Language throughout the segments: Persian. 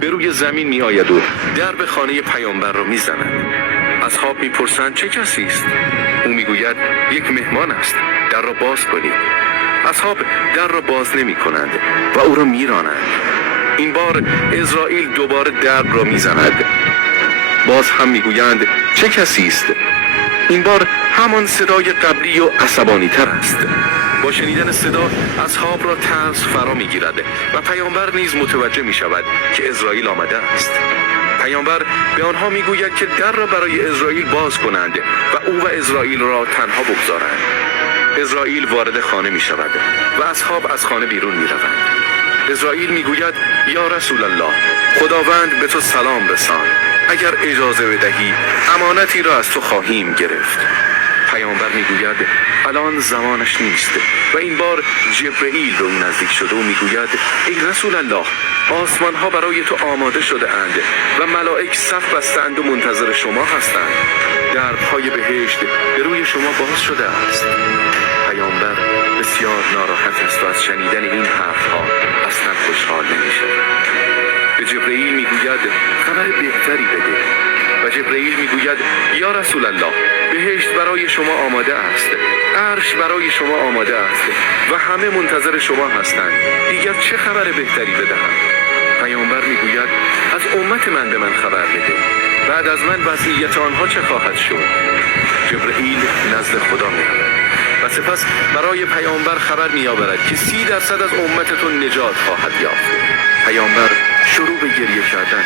به روی زمین می آید و درب خانه پیامبر را می زند. اصحاب می پرسند چه کسی است؟ او می گوید یک مهمان است، در را باز کنید. اصحاب در را باز نمی کنند و او را می رانند. این بار عزرائیل دوباره درب را می زند. باز هم می گویند چه کسی است؟ این بار همان صدای قبلی و عصبانی تر است. با شنیدن صدا اصحاب را ترس فرا می گیرد و پیامبر نیز متوجه می شود که عزرائیل آمده است. پیامبر به آنها می گوید که در را برای عزرائیل باز کنند و او و عزرائیل را تنها بگذارند. عزرائیل وارد خانه می شود و اصحاب از خانه بیرون می روند. عزرائیل می گوید یا رسول الله، خداوند به تو سلام رسان. اگر اجازه بدهی امانتی را از تو خواهیم گرفت. پیامبر می گوید الان زمانش نیست و این بار جبرئیل به او نزدیک شده و می گوید ای رسول الله، آسمان ها برای تو آماده شده اند و ملائک صف بستند و منتظر شما هستند. درهای بهشت به روی شما باز شده است. پیامبر بسیار ناراحت است و از شنیدن این حرفها اصلا خوشحال نمی‌شود. به جبرئیل میگوید خبر بهتری بده و جبرئیل میگوید یا رسول الله، بهشت برای شما آماده است، عرش برای شما آماده است و همه منتظر شما هستند. دیگر چه خبر بهتری بدهم؟ پیامبر میگوید از امت من به من خبر بده. بعد از من وصیت آنها چه خواهد شد؟ جبرئیل نزد خدا میرود و سپس برای پیامبر خبر میآورد که 30% از امتتون نجات خواهد یافت. پیامبر شروع به گریه کردن.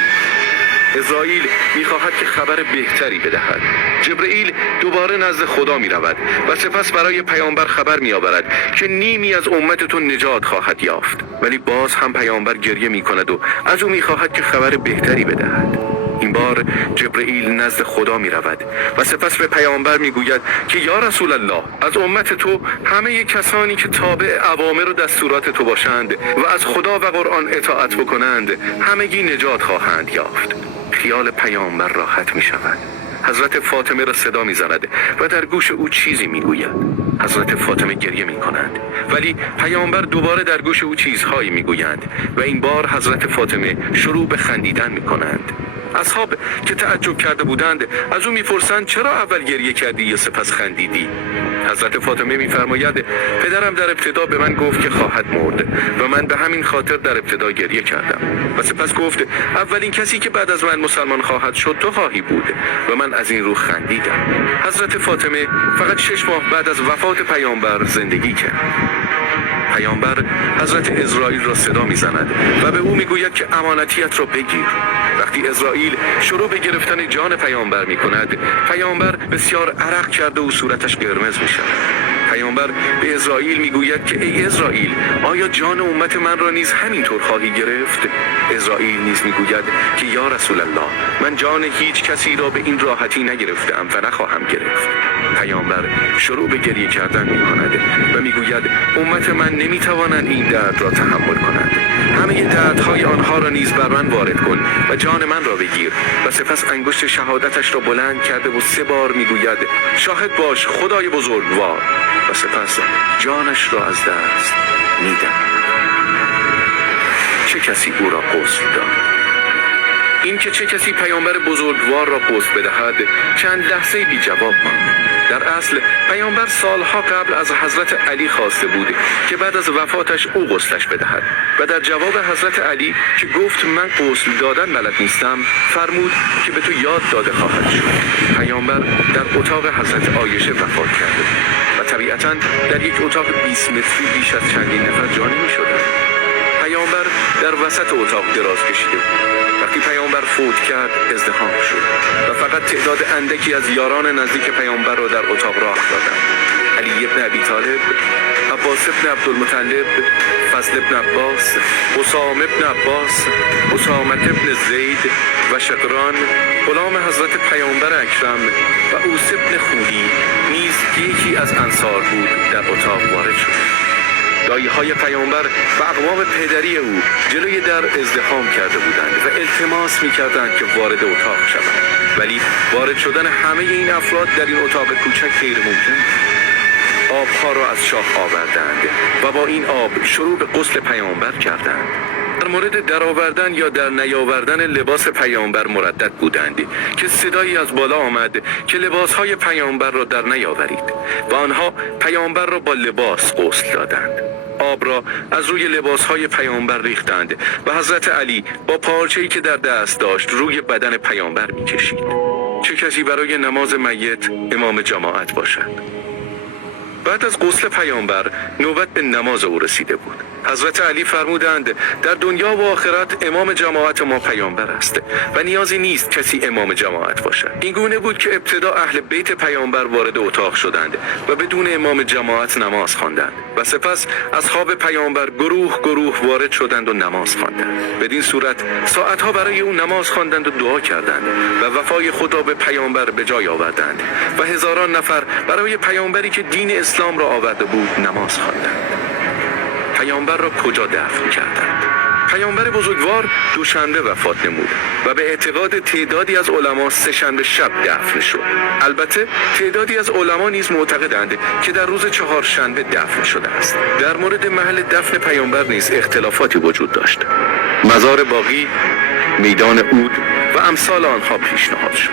عزرائیل میخواهد که خبر بهتری بدهد. جبرئیل دوباره نزد خدا میرود و سپس برای پیامبر خبر میآورد که نیمی از امتتون نجات خواهد یافت. ولی باز هم پیامبر گریه میکند و از او میخواهد که خبر بهتری بدهد. این بار جبرئیل نزد خدا می رود و سپس به پیامبر می گوید که یا رسول الله، از امت تو همه کسانی که تابع اوامر و دستورات تو باشند و از خدا و قرآن اطاعت بکنند همگی نجات خواهند یافت. خیال پیامبر راحت می شود. حضرت فاطمه را صدا می زند و در گوش او چیزی می گوید. حضرت فاطمه گریه می کنند ولی پیامبر دوباره در گوش او چیزهایی می گویند و این بار حضرت فاطمه شروع به خندیدن می کنند. اصحاب که تعجب کرده بودند از او میپرسند چرا اول گریه کردی یا سپس خندیدی؟ حضرت فاطمه میفرماید پدرم در ابتدا به من گفت که خواهد مرد و من به همین خاطر در ابتدا گریه کردم و سپس گفت اولین کسی که بعد از من مسلمان خواهد شد تو خواهی بود و من از این رو خندیدم. حضرت فاطمه فقط 6 ماه بعد از وفات پیامبر زندگی کرد. پیامبر حضرت عزرائیل را صدا میزند و به او میگوید که امانتیت را بگیر. وقتی عزرائیل شروع به گرفتن جان پیامبر میکند، پیامبر بسیار عرق کرده و صورتش قرمز میشود. پیامبر به عزرائیل میگوید که ای عزرائیل، آیا جان امت من را نیز همینطور خواهی گرفت؟ عزرائیل نیز میگوید که یا رسول الله، من جان هیچ کسی را به این راحتی نگرفتم و نخواهم گرفت. پیامبر شروع به گریه کردن میکند و میگوید امت من نمیتوانند این درد را تحمل کنند. همه دردهای آنها را نیز بر من وارد کن و جان من را بگیر. و سپس انگشت شهادتش را بلند کرده و 3 بار میگوید شاهد باش خدای بزرگوار و سپس جانش را از دست میدهد. چه کسی او را غسل داد؟ این که چه کسی پیامبر بزرگوار را غسل بدهد چند لحظه بی جواب ماند. در اصل پیامبر سالها قبل از حضرت علی خواسته بود که بعد از وفاتش او غسلش بدهد و در جواب حضرت علی که گفت من غسل دادن بلد نیستم فرمود که به تو یاد داده خواهد شد. پیامبر در اتاق حضرت عایشه وفات کرده و طبیعتاً در یک اتاق 20 متری بیش از چندین نفر جا نمی‌شدند. پیامبر در وسط اتاق دراز کشیده بود. وقتی پیامبر فوت کرد ازدحام شد و فقط تعداد اندکی از یاران نزدیک پیامبر را در اتاق راه دادند. علی ابن ابی طالب، عباس ابن عبدالمطلب، فضل ابن عباس، اسامه ابن عباس، اسامه ابن زید و شقران، غلام حضرت پیامبر اکرم و اوس ابن خولی نیز یکی از انصار بود در اتاق وارد شد. دایه‌های پیامبر و اقوام پدری او جلوی در ازدحام کرده بودند و التماس می‌کردند که وارد اتاق شوند، ولی وارد شدن همه این افراد در این اتاق کوچک غیر ممکن. آبها را از شاه آوردند و با این آب شروع به غسل پیامبر کردند. در در مورد درآوردن یا در نیاوردن لباس پیامبر مردد بودند که صدایی از بالا آمد که لباسهای پیامبر را در نیاورید و آنها پیامبر را با لباس غسل دادند. آب را از روی لباسهای پیامبر ریختند و حضرت علی با پارچه‌ای که در دست داشت روی بدن پیامبر می‌کشید. چه کسی برای نماز میت امام جماعت باشد؟ بعد از غسل پیامبر نوبت به نماز او رسیده بود. حضرت علی فرمودند در دنیا و آخرت امام جماعت ما پیامبر است و نیازی نیست کسی امام جماعت باشد. این گونه بود که ابتدا اهل بیت پیامبر وارد اتاق شدند و بدون امام جماعت نماز خواندند و سپس اصحاب پیامبر گروه گروه وارد شدند و نماز خواندند. بدین صورت ساعتها برای او نماز خواندند و دعا کردند و وفای خود را به پیامبر به جای آوردند و هزاران نفر برای پیامبری که دین اسلام را آورده بود نماز خواندند. پیامبر را کجا دفن کردند؟ پیامبر بزرگوار دوشنبه وفات نمود و به اعتقاد تعدادی از علما سه‌شنبه شب دفن شد. البته تعدادی از علما نیز معتقدند که در روز چهارشنبه دفن شده است. در مورد محل دفن پیامبر نیز اختلافاتی وجود داشت. مزار باقی، میدان عود و امثال آنها پیشنهاد شد.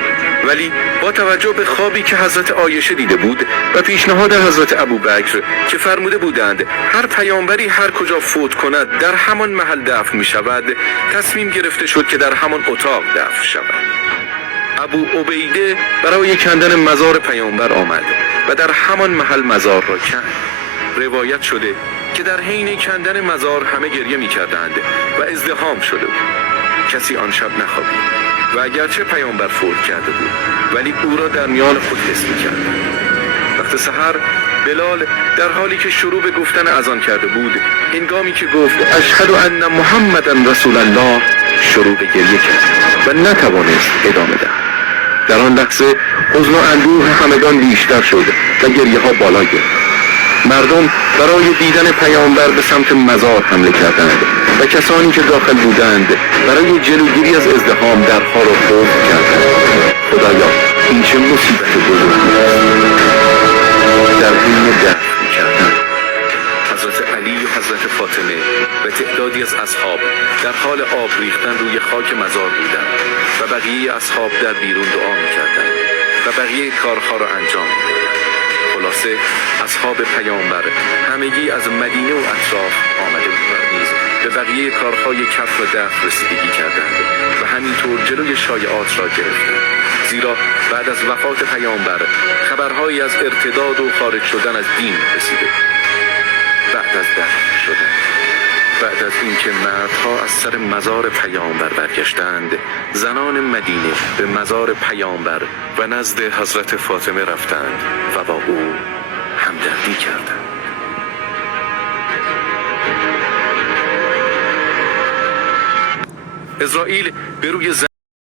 ولی با توجه به خوابی که حضرت عایشه دیده بود و پیشنهاد حضرت ابوبکر که فرموده بودند هر پیامبری هر کجا فوت کند در همان محل دفن می شود، تصمیم گرفته شد که در همان اتاق دفن شود. ابو عبیده برای کندن مزار پیامبر آمد و در همان محل مزار را کند. روایت شده که در حین کندن مزار همه گریه می کردند و ازدحام شده بود. کسی آن شب نخوابید و اگرچه پیامبر فوت کرده بود ولی او را در میان خود حس می‌کرد. وقت سحر بلال در حالی که شروع به گفتن اذان کرده بود، هنگامی که گفت اشهد ان محمدن رسول الله شروع به گریه کرد و نتوانست ادامه دهد. در آن لحظه حزن و اندوه همگان بیشتر شد و گریه ها بالا گرفت. مردم برای دیدن پیامبر به سمت مزار حمله کردند و کسانی که داخل بودند برای جلوگیری از ازدحام درها را قفل کردند. خدایا این چه مصیبت بزرگی است. در حین دفن کردن حضرت علی و حضرت فاطمه و تعدادی از اصحاب در حال آب ریختن روی خاک مزار بودند و بقیه اصحاب در بیرون دعا می‌کردند و بقیه کارها را انجام می‌دادند. خلاصه اصحاب پیامبر همگی از مدینه و اطراف آمده بودند نیز به بقیه کارهای کفر و دفن رسیدگی کردند و همینطور جلوی شایعات را گرفتند. زیرا بعد از وفات پیامبر خبرهایی از ارتداد و خارج شدن از دین رسیده. بعد از دفن شدن، بعد از اینکه مردها از سر مزار پیامبر برگشتند، زنان مدینه به مزار پیامبر و نزد حضرت فاطمه رفتند و با او همدردی کردند. اسرائیل به روی